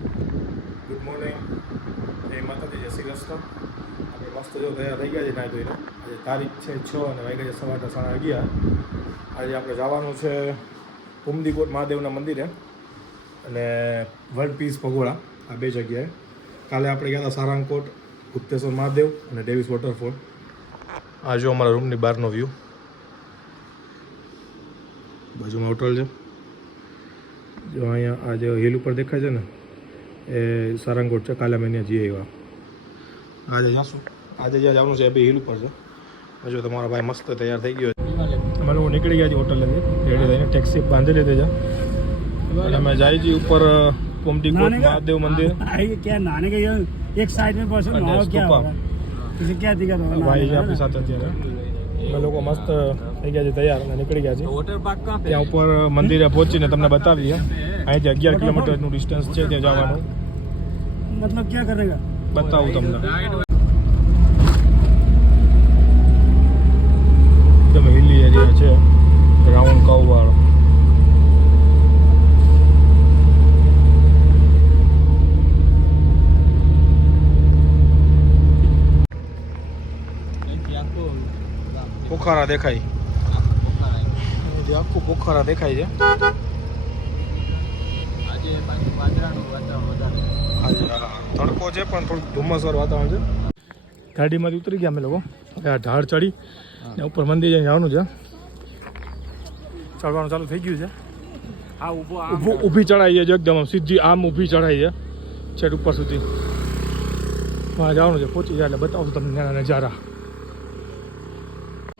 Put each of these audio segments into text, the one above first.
Good morning, જય માતાજી, જય શ્રી કૃષ્ણ. આપણે મસ્ત જો તૈયાર થઈ ગયા છે નાઈ ધોઈને. આજે તારીખ છે 6 અને વાગ્યા છે સવારના 11:30. આજે આપણે જવાનું છે કુમદીકોટ મહાદેવના મંદિરે અને વર્લ્ડ પીસ ભગોળા, આ બે જગ્યાએ. કાલે આપણે ગયા હતા સારંગકોટ, ગુપ્તેશ્વર મહાદેવ અને ડેવિસ વોટરફોલ. આ જો અમારા રૂમની બહારનો વ્યૂ, બાજુમાં હોટલ છે. જો અહીંયા આ જે હિલ ઉપર દેખાય છે ને એ સારંગકોટ છે. કાલે અમે અહીંયા જઈએ એવા. આજે જઈશું, આજે જ્યાં જવાનું છે એ બે હિલ ઉપર છે. હજુ તમારો ભાઈ મસ્ત તૈયાર થઈ ગયો છે. અમે લોકો નીકળી ગયા છીએ હોટલથી, રેડી થઈને ટેક્સી બાંધી લીધી છે અને અમે જાય છીએ ઉપર કુમદીકોટ મહાદેવ મંदिर. क्या नहाने का ये एक साइड में पर्सन नहाओ क्या होगा किसी क्या दिक्कत होगा ભાઈ છે આપણી સાથે અત્યારે. અમે લોકો મસ્ત થઈ ગયા છે તૈયાર અને નીકળી ગયા છે. ત્યાં ઉપર મંદિરે પહોંચીને તમને બતાવીએ. અહીંથી 11 કિલોમીટરનું ડિસ્ટન્સ છે ત્યાં જવાનું. मतलब क्या करेगा બતાવું તમને. એકદમ હિલી એરિયા છે, રાઉન્ડ કવ વાળો. પોખરા દેખાય, આખું પોખરા દેખાય છે. આજે તડકો છે પણ થોડુંક ધુમ્મસવાળું વાતાવરણ છે. ગાડીમાંથી ઉતરી ગયા અમે લોકો. હવે આ ઢાળ ચડી ને ઉપર મંદિર જઈને જવાનું છે. ચડવાનું ચાલુ થઈ ગયું છે. ઊભી ચડાઈ છે એકદમ સીધી, આમ ઊભી ચડાઈ છે છેક ઉપર સુધી. હા જવાનું છે, પહોંચી જાય એટલે બતાવું તમને ત્યાંના નજારા.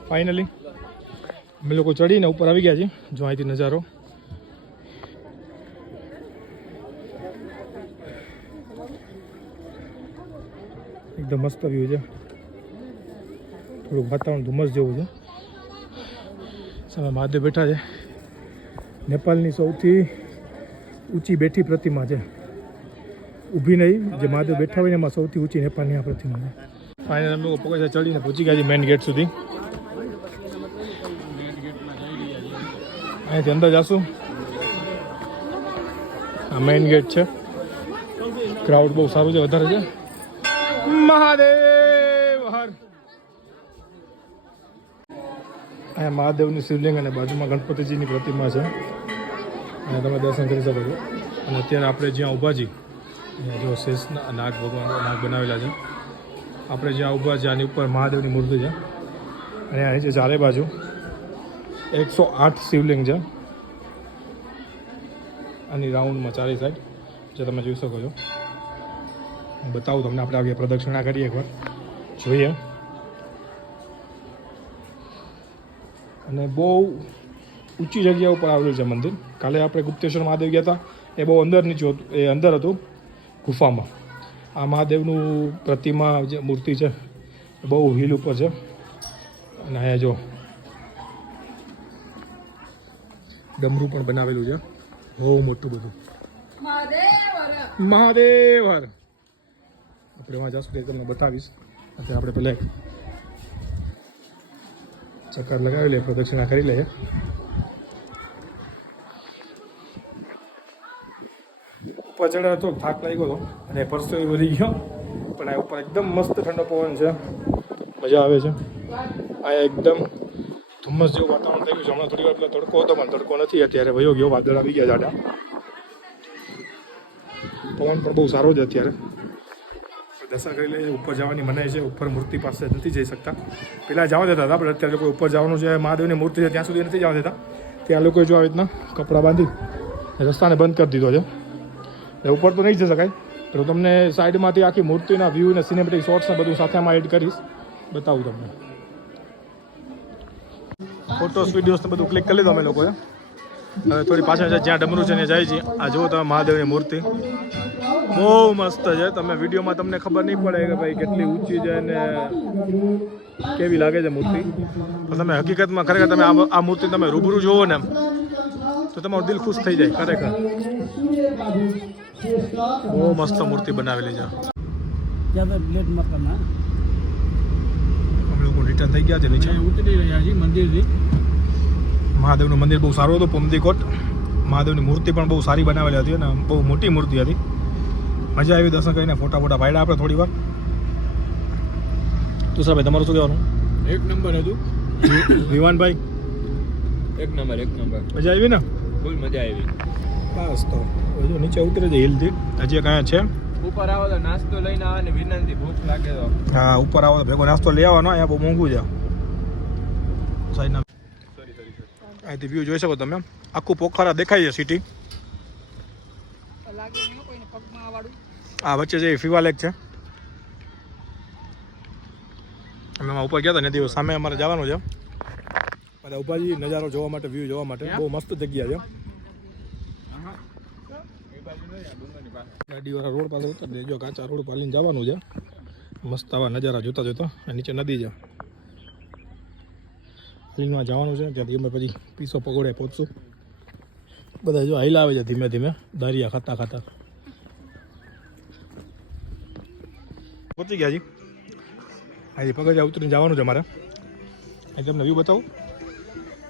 ફાઇનલી અમે લોકો ચડીને ઉપર આવી ગયા છીએ. જો અહીંથી નજારો એકદમ મસ્ત વ્યૂ છે. થોડુંક વાતાવરણ ધુમ્મસ જેવું છે. સામે મહાદેવ બેઠા છે. નેપાળની સૌથી ઊંચી બેઠી પ્રતિમા છે, ઊભી નહીં, જે મહાદેવ બેઠા હોય ને એમાં સૌથી ઊંચી નેપાળની આ પ્રતિમા છે. ફાઇનલ અમે લોકો પગથિયા ચડીને પહોંચી ગયા છીએ મેઇન ગેટ સુધી. અહીંથી અંદર જશું. આ મેઇન ગેટ છે. ક્રાઉડ બહુ સારું છે, વધારે છે. મહાદેવ હર. અહીંયા મહાદેવની શિવલિંગ અને બાજુમાં ગણપતિજીની પ્રતિમા છે. અહીંયા તમે દર્શન કરી શકો છો. અને અત્યારે આપણે જ્યાં ઊભા છીએ અહીંયા જો શેષના નાગ ભગવાન નાગ બનાવેલા છે. આપણે જ્યાં ઊભા છીએ આની ઉપર મહાદેવની મૂર્તિ છે. અને અહીં છે ચારે બાજુ 108 શિવલિંગ છે આની રાઉન્ડમાં ચારે સાઈડ, જે તમે જોઈ શકો છો. હું બતાવું તમને. આપણે આગળ પ્રદક્ષિણા કરીએ એકવાર, જોઈએ. અને બહુ ઊંચી જગ્યા ઉપર આવેલું છે મંદિર. કાલે આપણે ગુપ્તેશ્વર મહાદેવ ગયા હતા, એ બહુ અંદર નીચે હતું, એ અંદર હતું ગુફામાં. આ મહાદેવનું પ્રતિમા જે મૂર્તિ છે એ બહુ હિલ ઉપર છે. અને અહીંયા જો ડમરું પણ બનાવેલું છે, બહુ મોટું બધું. મહાદેવ હર. આપણે એમાં જશું એટલે તમને બતાવીશ. અત્યારે આપણે પહેલાં ચક્કર લગાવી લઈએ, પ્રદક્ષિણા કરી લઈએ. ઉપર ચડ્યા તો થાક લાગ્યો હતો અને પરસેવો વધી ગયો, પણ આ ઉપર એકદમ મસ્ત ઠંડો પવન છે, મજા આવે છે. આ એકદમ ધુમ્મસ જેવું વાતાવરણ થઈ ગયું છે. હમણાં થોડી વાર પહેલાં તડકો હતો પણ તડકો નથી, અત્યારે વયો ગયો. વાદળ આવી ગયા જાડા. પવન પણ બહુ સારો છે અત્યારે. દર્શન કરી લઈએ. ઉપર જવાની મનાઈ છે, ઉપર મૂર્તિ પાસે નથી જઈ શકતા. પહેલાં જવા દેતા હતા, પણ અત્યારે લોકો ઉપર જવાનું છે, મહાદેવની મૂર્તિ છે ત્યાં સુધી નથી જવા દેતા. ત્યાં લોકોએ જો આવી રીતના કપડાં બાંધી રસ્તાને બંધ કરી દીધો છે. ઉપર તો નહીં જઈ શકાય, તો તમને સાઈડમાંથી આખી મૂર્તિના વ્યૂ ને સિનેમેટિક શોર્ટ્સ ને બધું સાથે આમાં એડ કરીશ, બતાવું તમને. ફોટોસ વિડીયોઝ ને બધું ક્લિક કરી લીધું અમે લોકોએ. હવે થોડી પાછળ જ્યાં ડમરું છે ત્યાં જાય છે. આ જુઓ તમે મહાદેવની મૂર્તિ, બહુ મસ્ત છે. તમે વિડીયોમાં તમને ખબર નહીં પડે કે ભાઈ કેટલી ઊંચી છે અને કેવી લાગે છે મૂર્તિ. તો તમે હકીકતમાં ખરેખર તમે આ મૂર્તિ તમે રૂબરૂ જુઓ ને તો તમારું દિલ ખુશ થઈ જાય ખરેખર. બહુ મસ્ત મૂર્તિ બનાવેલી છે. અમે લોકો રિટર્ન થઈ ગયા છે નીચે. ઉતરી રહ્યા છીએ મંદિરથી. મહાદેવનું મંદિર બહુ સારું હતું. કુમદીકોટ મહાદેવની મૂર્તિ પણ બહુ સારી બનાવેલી હતી અને બહુ મોટી મૂર્તિ હતી. મજા આવી દર્શન કરીને ફોટા પાડ્યા આપણે થોડી વાર. તુષારભાઈ તમારું શું કહેવાનું? એક નંબર હતું. વિવાનભાઈ એક નંબર મજા આવી ને? ફૂલ મજા આવી. બસ તો હજુ નીચે ઉતરે છે હિલથી. હજી એક અહીંયા છે. ઉપર આવો તો નાસ્તો લઈને આવવાની વિનંતી. ભૂખ લાગે તો હા ઉપર આવો તો ભેગો નાસ્તો લઈ આવવાનો. અહીંયા બહુ મોંઘું છે. સાઈડના અહીંથી વ્યૂ જોઈ શકો તમે. આખું પોખરા દેખાય છે સિટી. આ વચ્ચે જે ફીવા લેક છે અમે એમાં ઉપર ગયા હતા નદીઓ સામે અમારે જવાનું છે. બધા ઊભા છીએ નજારો જોવા માટે, વ્યૂ જોવા માટે. બહુ મસ્ત જગ્યા છે. ગાડીવાળા રોડ પાસે ઉતરી દેજો. કાચા રોડ પર લઈને જવાનું છે. મસ્ત આવા નજારા જોતા જોતા. નીચે નદી છે. હાલીમાં જવાનું છે ત્યાંથી અમે પછી પીસો પકોડે પહોંચશું. બધા જો હાઈલા આવે છે ધીમે ધીમે દારિયા ખાતા ખાતા. પહોંચી ગયા જી. અહીંથી પગથિયા ઉતરીને જવાનું છે મારે. અહીં તમને વ્યૂ બતાવું.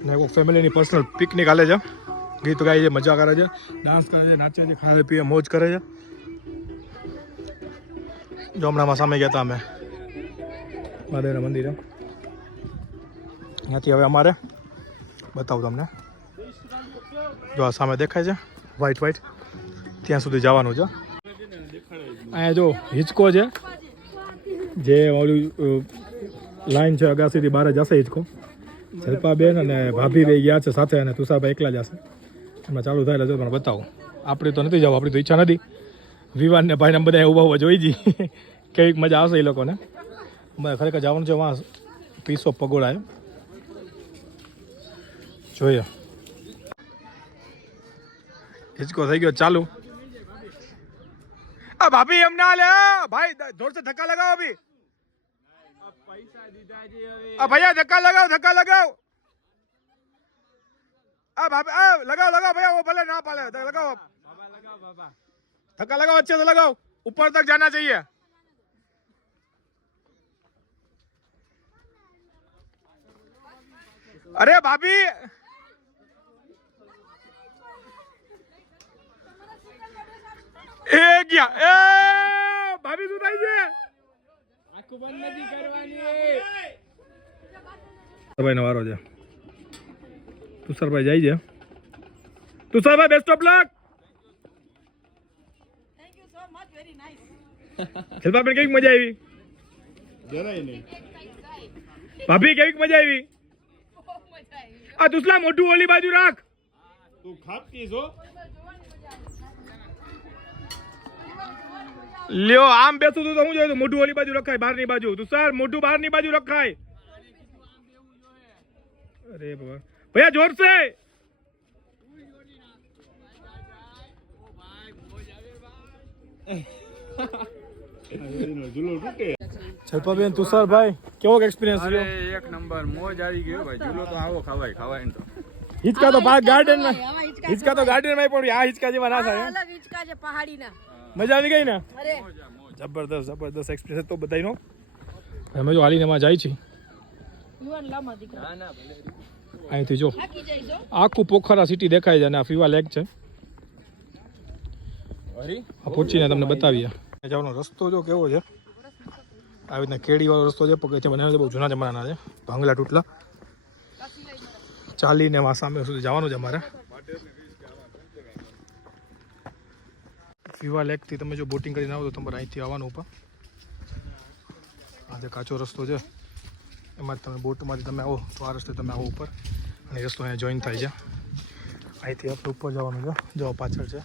ને કોઈ ફેમિલીની પર્સનલ પિકનિક હાલે છે. ગીત ગાય છે, મજા કરે છે, ડાન્સ કરે છે, નાચે છે, ખાવે પીએ મોજ કરે છે. જો હમણાંમાં સામે ગયા હતા અમે મહાદેવના મંદિરે. અહીંયાથી હવે અમારે બતાવું તમને. જો આ સામે દેખાય છે વ્હાઈટ ત્યાં સુધી જવાનું છે. અહીંયા જો હિંચકો છે જે ઓલું લાઈન છે અગાસીથી બહાર જશે હિંચકો. જલ્પાબેન અને ભાભી બે ગયા છે સાથે અને તુષારભાઈ એકલા જશે. એમાં ચાલુ થાય એટલે જો તમને બતાવું. આપણી તો નથી જવું, આપણી તો ઈચ્છા નથી. વિવાન ને ભાઈને બધા ઊભા જોઈ જઈ કેવીક મજા આવશે એ લોકોને. ખરેખર જવાનું છે વાં પીસો પગોળા જોઈએ. હિંચકો થઈ ગયો ચાલુ. આ ભાભી એમ ના લે ભાઈ, જોર સે ધક્કા લગાવો અભી. પૈસા દીધા છે હવે. આ ભૈયા ધક્કા લગાવો આ ભાભી આ લગાવો ભૈયા. वो भले ना पाले लगाओ. બાબા લગાવ બાબા. धक्का लगाओ, अच्छे से लगाओ. ऊपर तक जाना चाहिए. अरे भाभी એ ગયા. એ ભાભી શું થાય છે? આખું બંધ નથી કરવાની. ભાઈ નો વારો છે. તુષારભાઈ જાય છે. Tusharbhai best of luck. Thank you so much, very nice. Shilpaben કેવી મજા આવી? જરાય નહીં. ભાભી કેવી મજા આવી? આ તુસલા મોઢું ઓલી બાજુ રાખ. તું ખાતી છો? લ્યો આમ બેસું તું તો હું જોયું મોઢું ઓલી બાજુ રખાય, બહારની બાજુ. તુષાર મોઢું બહારની બાજુ રખાય. અરે બાબા ભૈયા જોર સે. શિલ્પાબેન તુષારભાઈ કેવો એક્સપિરિયન્સ રહ્યો? એક નંબર મોજ આવી ગયો ભાઈ. ઝૂલો તો આવો ખવાય તો. હિંચકા તો પાર્ક ગાર્ડન માં, હિંચકા તો ગાર્ડન માં પણ આ હિંચકા જેવા ના થાય. અલગ હિંચકા છે પહાડીના. મજા આવી ગઈ ને? અરે જબરદસ્ત એક્સપિરિયન્સ તો બધાયનો. અમે જો હાલીને માં જાય છે યુવાન લાંબા દીકરા. ના ભલે. અહીંથી જો થાકી જાય છો. આખું પોખરા સિટી દેખાય છે અને આ ફીવા લેક છે. હરી આ પહોંચીને તમને બતાવીએ. જવાનો રસ્તો જો કેવો છે. આવી રીતના કેડીવાળો રસ્તો છે. પગથિયા બનાવેલા બહુ જૂના જમાનાના છે. ભાંગલા તૂટલા ચાલીને એમાં સામે સુધી જવાનું છે અમારે. ફીવા લેકથી તમે જો બોટિંગ કરીને આવો તો તમારે અહીંથી આવવાનું ઉપર. આ જે કાચો રસ્તો છે એમાં તમે બોટમાંથી તમે આવો તો આ રસ્તે તમે આવો ઉપર અને રસ્તો અહીંયા જોઈન થાય છે. અહીંથી આપણે ઉપર જવાનું છે. જો પાછળ છે